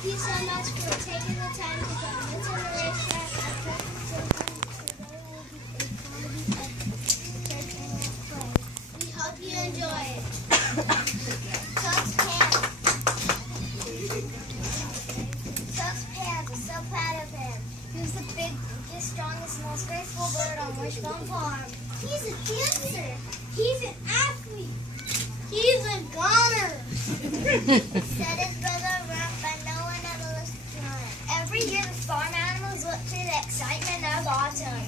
Thank you so much for taking the time to join us on the racetrack. We hope you enjoy it. Tuck's parents are so proud of him. He's the biggest, strongest, most graceful bird on Wishbone Farm. He's a dancer. He's an athlete. He's a goner. Said his brother Rump, but no one ever listened to him. Every year the farm animals look through the excitement of autumn.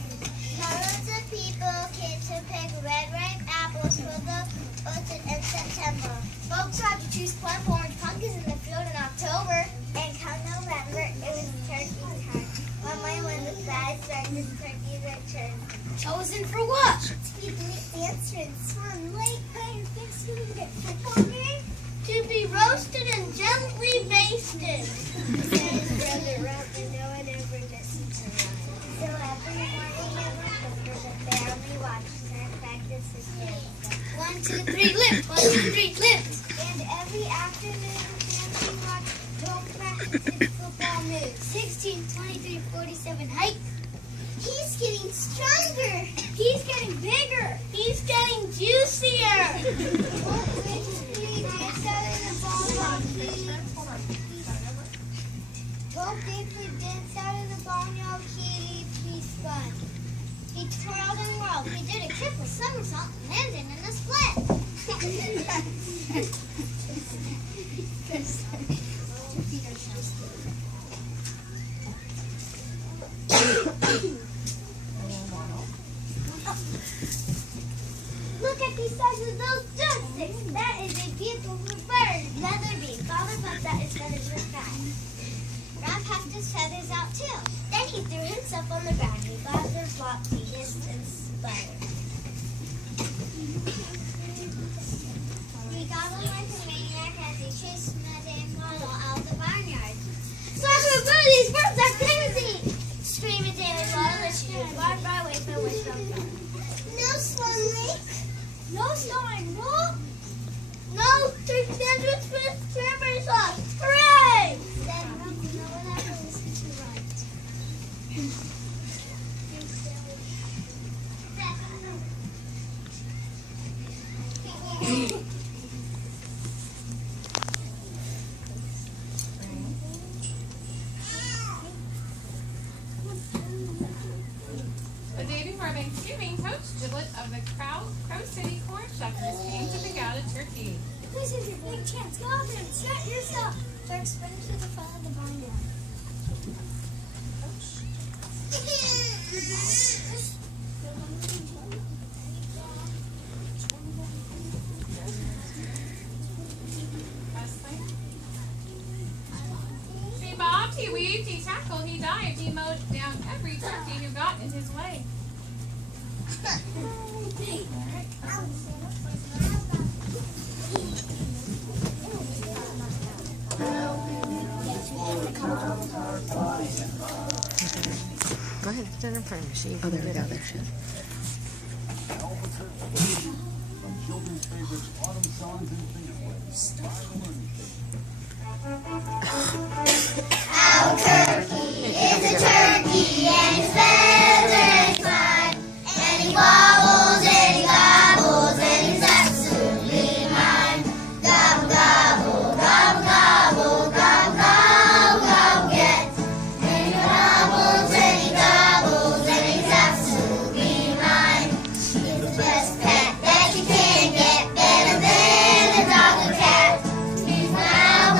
Hundreds of people came to pick red ripe apples for the orchard in September. Folks tried to choose plum orange pumpkins in the field in October. And come November, it was turkey time. When the sky started, the turkeys returned. Chosen for what? To be great dancer and swim late night Thanksgiving at football game. To be roasted and gently basted. Said his brother Rump, and no one ever listened to him. So every morning they were the family watched and practiced his dance. 1, 2, 3, lift. 1, 2, 3, lift. And every afternoon the family watched Joe practice his football moves. 16, 23, 47, hike. He's getting stronger. He's getting bigger. He's getting juicier. Both deeply danced out of the barnyard. He spun. He twirled and whirled. He did a triple somersault and landed in a split. Look at the size of those drumsticks. That is a beautiful bird. Leatherbeak. Father puffed out his feathers with pride. Rump puffed his feathers out too. Then he threw himself on the ground. He flapped and flopped. He hissed and sputtered. He gobbled like a maniac as he chased Muddy and Waddle out of the barnyard. Slash my bird! These birds are crazy! Screamed Danny Waddle as she drove far, far away from Wishbone Farm. No Swan Lake. No snow and wool. No turkey sandwich with cranberry sauce. Hooray! Said Rump, no one ever listened to Rump. The day before Thanksgiving, Coach Giblet of the Crow City Corn Shuckers came to pick out a turkey. This is your big chance. Go out there and start yourself. Turk sprinted to the front of the barnyard. He bobbed, he weaved, he tackled, he dived, he mowed down every turkey who got in his way. Go ahead, put it in front of me. Oh, there we go. There she is. From children's favorites, Autumn Songs and Finger Plays. Our turkey is a turkey and his feathers fine. And he wobbles and he gobbles and he's absolutely mine. Gobble, gobble, gobble, gobble, gobble, gobble, gobble, get. And he wobbles and he gobbles and he's absolutely mine. He's the best pet that you can get, better than a dog or cat. He's my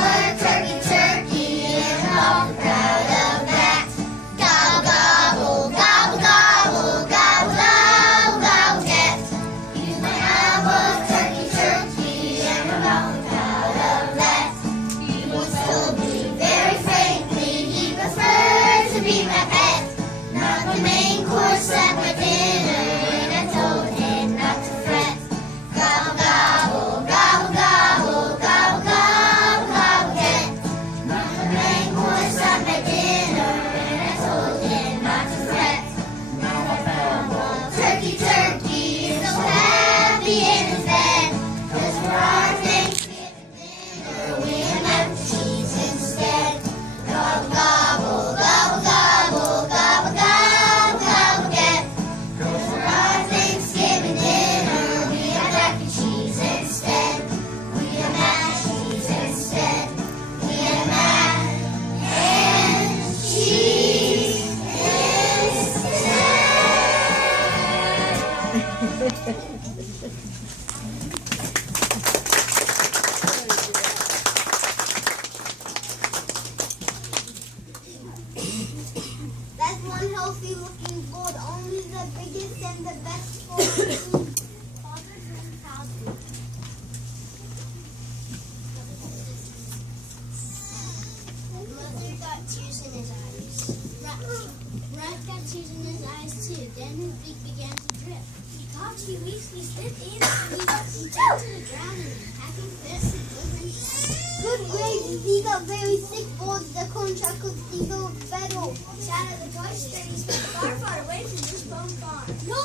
tears in his eyes. Rat got tears in his eyes too. Then his beak began to drip. He coughed, he wheezed, he slipped in, he got down to the ground and packing fists and delivering fast. Good gravy, he got very sick, bored the corn chuckled, he got federal. Shouted the toy strings far, far away from this bone farm. No,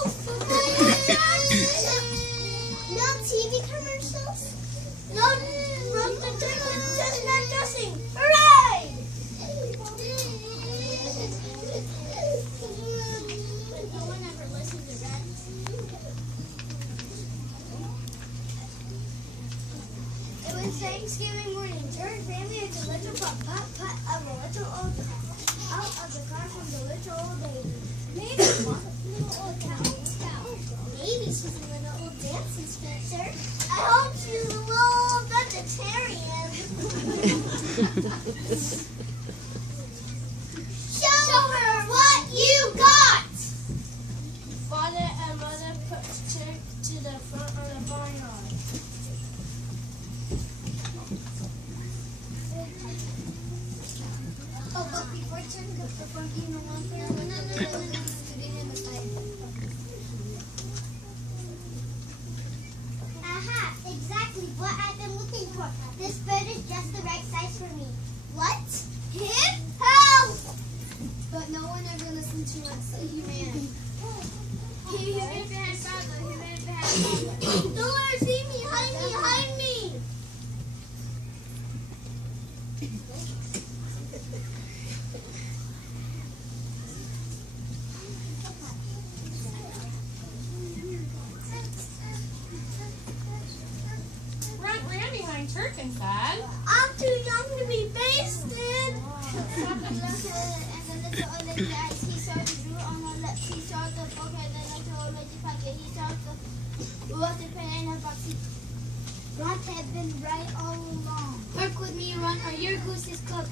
no TV commercials? No, from the chestnut dressing. Hooray! But no one ever listened to Rat. It was Thanksgiving morning. George family had the little putt of a little old cow out of the car from the little old lady. Maybe little old cow. Maybe she's a little old dancing Spencer. I hope she's a little old vegetarian. Show her what you got. Father and mother put her to the front of the barnyard. Oh, but before you turn the front, you know one thing. Aha, exactly what I've been looking for. This bird is just the right size for me. What? Him? Help! But no one ever listened to us, so he ran. He ran behind Father. He ran behind Father. Don't let her see me. Hide me. Hide me. Rat ran behind Turk and said, I'm too young to be basted. And the little old lady eyes. He saw the drool on her lips. He saw the forehead and the little old lady pocket. He saw the water pen in her box. Rat had been right all along. Work with me, Ron, or your goose is cooked.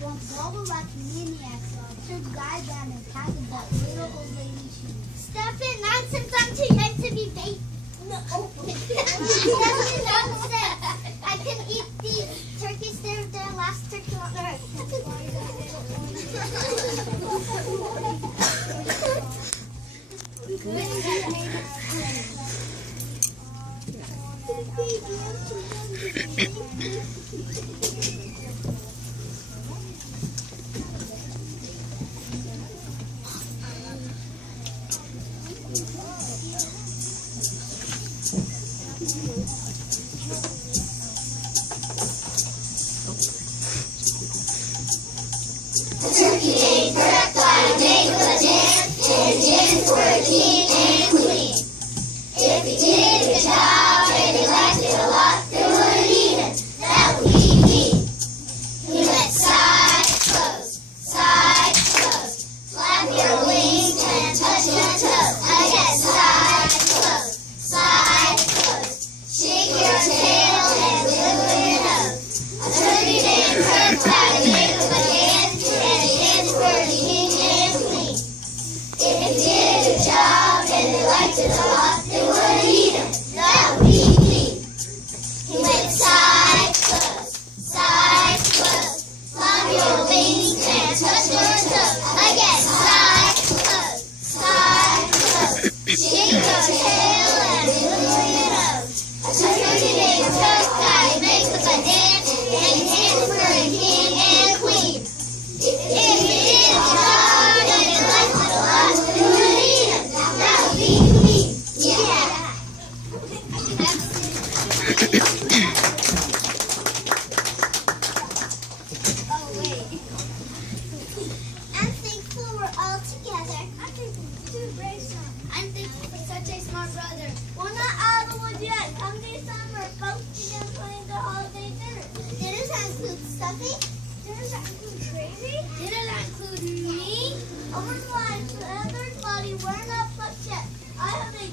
Don't bubble like maniacs. Should die down and tag that little old lady shoe. Stop it, nonsense. I'm too young to be baked. No. That's nonsense. I can eat these turkeys. They're the last turkey on earth. Turkey day, bird fly, make a dance, and dance for a king and queen. If he did a good job and he liked it a lot, they wouldn't eat it. That would be me. He went side, close, flap your wings and touch your toes. Again, side, close, shake your tail and wiggle your nose. A turkey day, bird fly, make a dance, and dance for the king and queen. If he did a good job and they liked it a lot, they wouldn't eat him. That would be me. He went side, close, flap your wings and touch your toes. Again, side, close, shake your tail and wiggle your nose. A turkey day, bird fly, makes us a dance, and dance for a king and queen. If he did a job and they liked it a lot, they wouldn't eat him. That would be me. Yeah. Oh, wait. I'm thankful we're all together. I'm thankful for two brave sons. I'm thankful for such a smart brother. We're not out of the woods yet. Come this summer, folks begin planning the holiday dinner. Dinners that include stuffing. Dinners that include gravy. Dinner that include me. Over the line, to everybody, we're not plucked yet. I have a